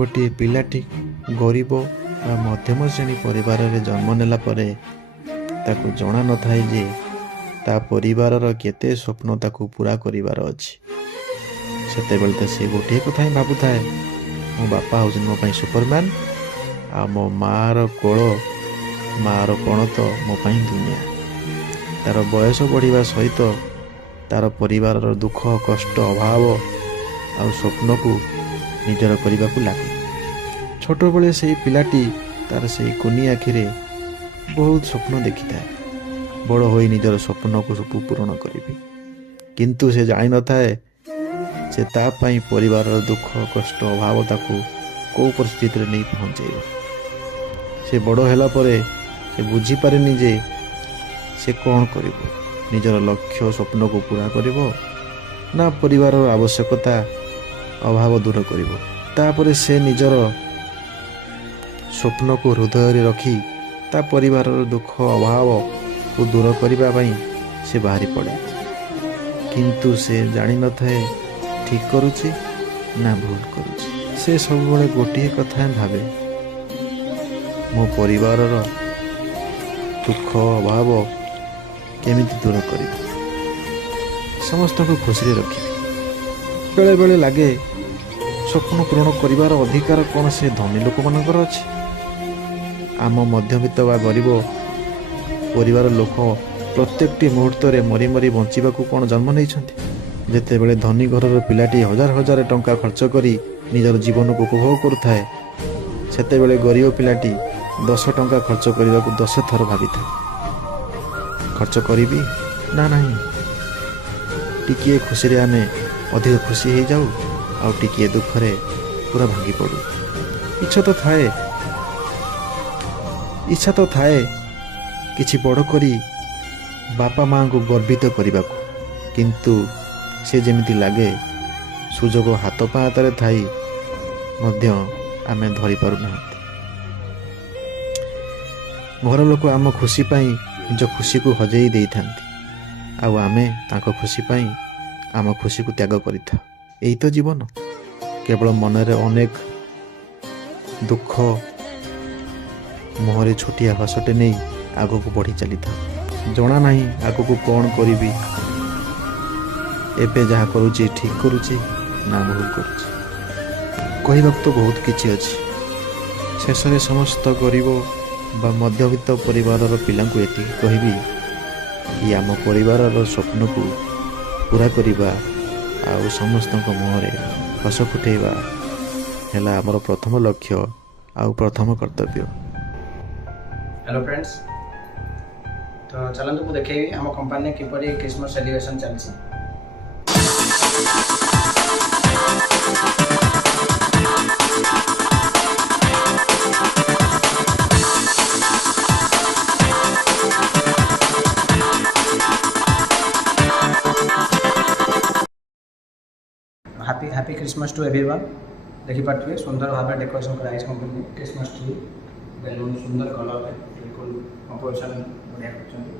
गोटे पिलाटी गरीब व मध्यम श्रेणी परिवार रे जन्म नेला परे ताकू जना न थाए जे ता परिवार केते स्वप्न ताकू पूरा करिवार अछि। सेतेबेले तो से गोटे कथा ही भाबु थाए मो बापा हउछन मो पई सुपरमैन आ मो मार कोल मार कोण तो मो पई दुनिया। तार बयस बढ़िया सहित तार परिवार दुख कष्ट अभाव आ स्वप्न को निजर करने को लगे। छोट बेले से पिलाटी तार से कुनी आखिरे बहुत स्वप्न देखी था बड़ हो निजर स्वप्न को सब पूरण करी, किंतु से जान न थाए से तापाई परिवार दुख कष्ट अभाव ताकू कौ परिस्थिति नहीं पहुँचे। से बड़ होला परे से बुझी पारेनी जे से कौन करिवो, निजर लक्ष्य स्वप्न को पूरा करिवो ना परिवार आवश्यकता अभाव दूर करिवो। तापरे से निजर स्वप्न को हृदय रे रखी ता परिवार दुख अभाव को दूर करिबा पई से बाहरी पड़े, किंतु से जानी न थाए ठीक करुची ना भूल करुची। से सब बड़े गोटे कथा भावे मो परिवार दुख अभाव केमिति दूर करी समस्त को खुशी रखी। बेले बेले लगे स्वप्न पूरण करिवार अधिकार कौन से धनी लोक मानकर अछि। आम मध्यवित्त वा गरीब परिवार लोक प्रत्येकटी मुहूर्त रे मरी मरी बंचिबा को कौन जन्म नहीं। जेतेबेले धनी घरर पिलाटी हजार हजार टंका खर्च करी निजर जीवन को उपभोग करुथाए, सेतेबेले गरीब पिलाटी 10 टंका खर्च करने को 10 थर भावी था खर्च करी ना नहीं। टिकिए खुशी रे आमे अधिक खुशी हो जाऊ आ टिकिए दुख रे पूरा भांगी पड़ू। इच्छा तो थाए किछि बड़ करी बापा माँ को गर्वित करने को, किंतु से जेमिति लागे सुजोग हाथ पाहातारे थाई मध्य आमे धरी पारु ना। घर लोक आम खुशी पाई निज खुशी को हजेई दे थांती आउ आमे तांको खुशी पाई आम खुशी को त्याग करिथा। एई तो जीवन, केवल मनरे अनेक दुख मुहरे छोटिया हसटे नहीं आगो को बढ़ी चली था। जना नहीं आगो को कौन करी एबे जहाँ करुची ठीक करुची ना भूल करुची। कहबा तो बहुत किछि अछि। शेष में समस्त गरीब बा मध्यवित्त परिवार पिला एति कहबी कि आम परिवार स्वप्न को पूरा करिबा आ समस्त मुहरे हस फुटेबा हैला आमर प्रथम लक्ष्य आ प्रथम कर्तव्य। हेलो फ्रेंड्स, तो चलते को देखेबी आम कंपनी किपरि क्रिसमस सेलिब्रेशन चलछि। Happy Christmas to everyone. देखि पार्थिबे सुंदर भाव डेकोरेशन कराइछ कंपनी क्रिसमस ट्री बेलून सुंदर कलर बिल्कुल कंपोजिशन बढ़िया करछन।